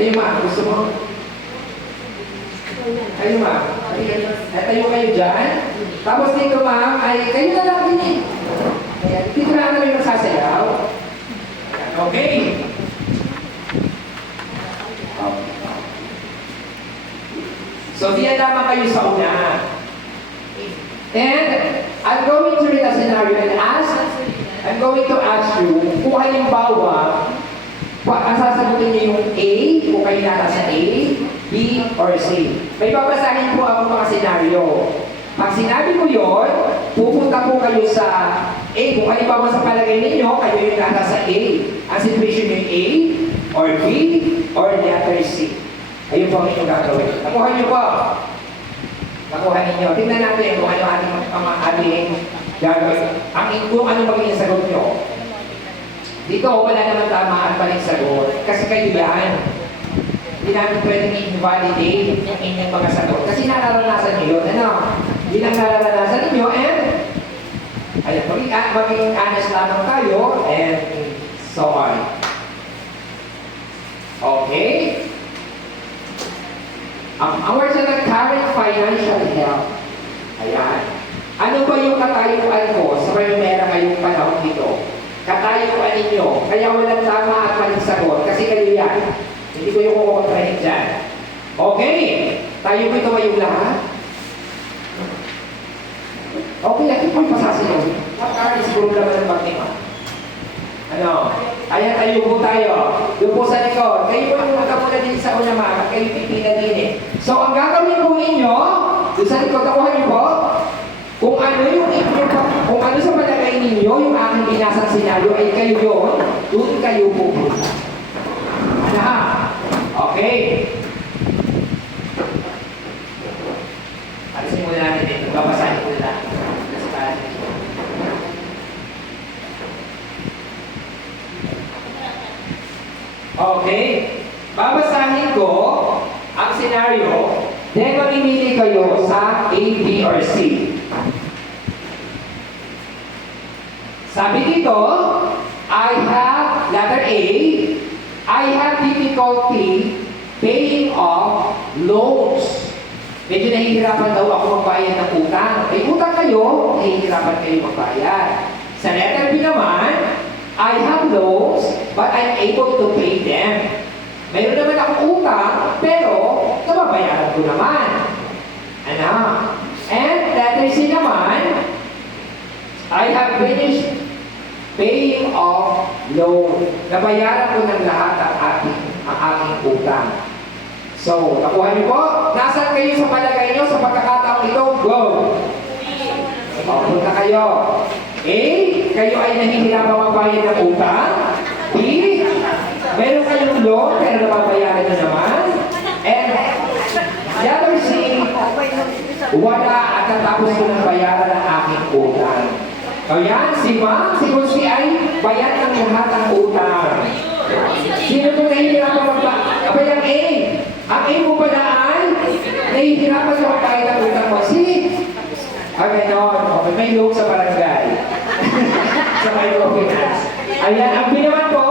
Kayo ma, gusto mo? Kayo ma, tayo kayo dyan. Tapos dito ma'am, ay kayo na lang din eh. Ayan, dito na naman yung magsasayaw. Okay. So, diyan lamang kayo sa una. And, I'm going to read a scenario and I'm going to ask you, kung halimbawa, sasagutin niyo yung A, kung kayo nasa A, B, or C. May babasahin po ako mga scenario. Pag sinabi ko yun, pupunta po kayo sa A. Kung halimbawa sa palagay ninyo, kayo yung nasa A. Ang situation yung A, or B, or the other C. Ayun po ang inyong gagawin. Nakuha niyo po. Nakuha ninyo. Tingnan natin kung ano ating gagawin. Kung ano magiging sagot nyo. Dito, wala naman tama at maling sagot. Kasi kayo yan. Hindi namin pwedeng invalidate yung inyong mga sagot. Kasi nararanasan nyo yun. Ano? Hindi lang nararanasan ninyo and ayun, maging honest lamang tayo and so on. Okay? Ang word na current financial health. Ayan. Ano ba yung katayuan ko sa mayroong ngayong panahon dito? Katayuan ninyo. Kaya walang tama at maling sagot. Kasi kayo yan. Hindi ko yung kukontrahin dyan. Okay. Tayo ko ito ngayong lahat. Okay, lagi po yung pasasayaw. Pagkakaroon siguro naman ng pagtima. Ano? Ayan, tayo po tayo. Doon po sa likod. Kayo po yung magkamula din sa una mga. Kayo pipila din eh. So, ang gagawin po ninyo, doon sa likod, nakuha niyo po, kung ano yung kung ano sa palagay ninyo, yung aking binasang senaryo ay kayo yun, doon kayo pupunta. Ano ha? Okay. Alisin muna natin dito. Babasahin ko na. Okay. Babasahin ko ang senaryo. Then mamimili kayo sa A, B, or C. Sabi dito, I have, letter A, I have difficulty paying off loans. Medyo nahihirapan daw ako magbayad ng utang. May utang kayo, nahihirapan kayo magbayad. Sa letter B naman, I have loans, but I'm able to pay them. Mayroon naman akong utang, pero nababayaran ko naman. Ano? And letter C naman, I have finished paying off loan. Nabayaran ko ng lahat ang aking utang. So, nakuha niyo po? Nasaan kayo sa palagay niyo sa pagkakataong ito? Go! O, punta kayo. A, kayo ay nahihirapan magbayad ng utang. B, meron kayong loan, pero nababayaran na naman. And letter C, wala at natapos ko ng bayaran ng aking utang. O yan, si ma'am, si Kunsi ay bayad ng lahat ng utang. Sino po nahihirapan magbayad? Aba yung A. Ang A mo pala ay nahihirapan sa magbayad ng utang mo. Si? Ganon. Okay, may loan sa barangay. Sa microfinance. Ayan, ang binaman po,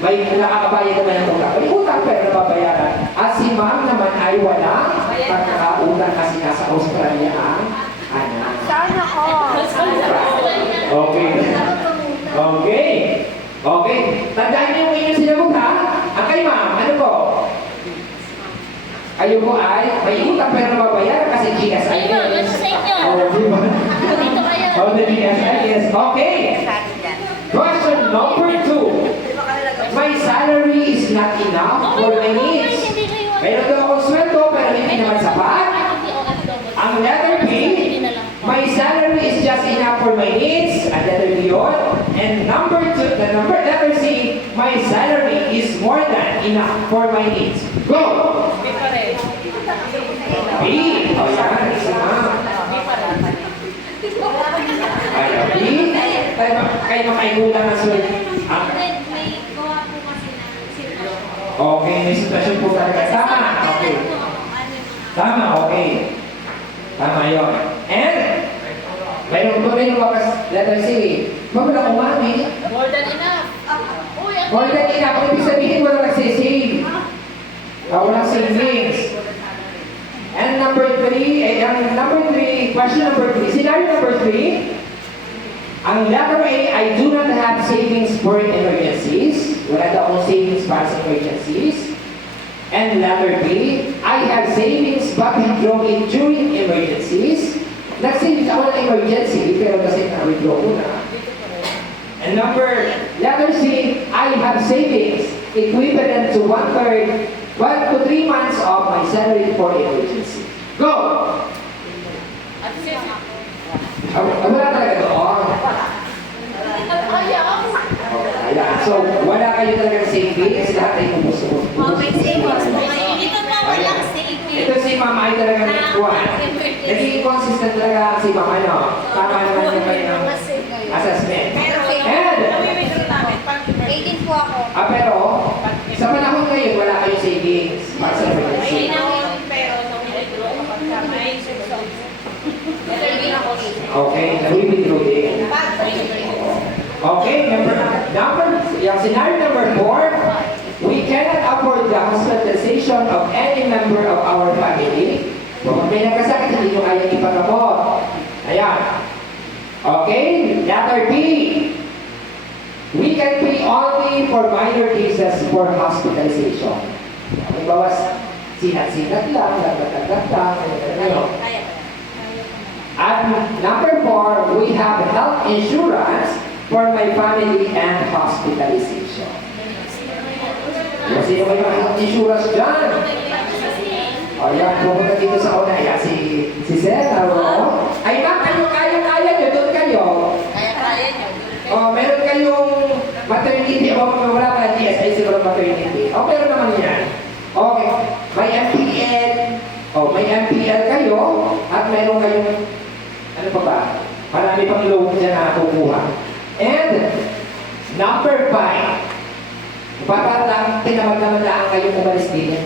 may nakakabayad naman ng utang. May utang pero nababayaran. At si ma'am naman ay walang pagkakautang kasi nasa Australia ang anak. Saan ako? Okay. Okay. Okay. Tandaan niyo yung inyong sinagot ha? Ang kay ma'am, ano po? Kayo po ay may utang pero nababayaran kasi GSIS. Oh, di ba? Oh, the GSIS. Okay. Question number 2. My salary is not enough for my needs. Meron daw akong sweldo pero hindi naman sapat. Ang letter B, my salary is just enough for my needs. Ang letter B yun. And number 2, letter C, my salary is more than enough for my needs. Go! B. O yan, si ma'am. Ayaw, B. Kayo makaigulang na sweldo. Okay, may sitwasyon po talaga. Tama, okay. Tama, okay. Tama yun. And, mayroon po rin wakas letter C. Wala umami. More than enough. More than enough. Ibig sabihin, wala nagsisave. Walang savings. And number three, question number three, scenario number three, ang letter A, I do not have savings for emergencies. Wala daw akong savings para sa emergencies. And letter B, I have savings but withdraw it during emergencies. Nag-savings ako ng emergency, pero kasi na-withdraw ko na. And letter C, I have savings equivalent to 1/3, 1 to 3 months of my salary for emergency. Go! Wala talaga doon. Ayan. So, wala kayo talaga ng savings. Lahat ay kumusubos. May savings po kayo. Dito po walang savings. Ito si Mama ay talaga nagkuhan. Naging consistent talaga si Mama, no? Tama naman yung kanyang assessment. And, Agent po ako. pero, sa panahon ngayon, wala kayong savings para sa emergency. Okay, nag-withdraw din. Okay, yung scenario number 4, we cannot afford the hospitalization of any member of our family. Kung may nagkasakit, hindi nyo kaya ipagamot. Ayan. Okay, letter B. We can pay only for minor cases for hospitalization. May bawas, sinat-sinat lang, lagat-lagat lang, ano. At number 4, we have health insurance for my family and hospitalization. Sino may mga health insurance dyan? O yan, pumunta dito sa una. Ayan, si Sena, no? Ay, ma'am, kaya nyo, doon kayo. Kaya nyo. O, meron kayong maternity. O, wala ka na GSI, siguro maternity. O, meron naman yan. Okay, may MPL. O, may MPL kayo. At meron kayong, ano pa ba? Marami pang loan dyan na kukuha. And, number 5. Para lang, tinamad-namad lang kayong umalis din.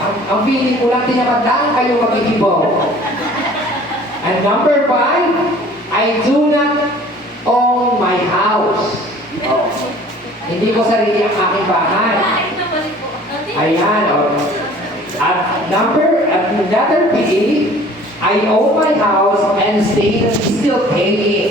Ang feeling ko lang, tinamad lang kayong mag-iibo. And number 5, I do not own my house. Oh. Hindi ko sarili ang aking bahay. Ayan, oh. At letter B, I own my house and still paying.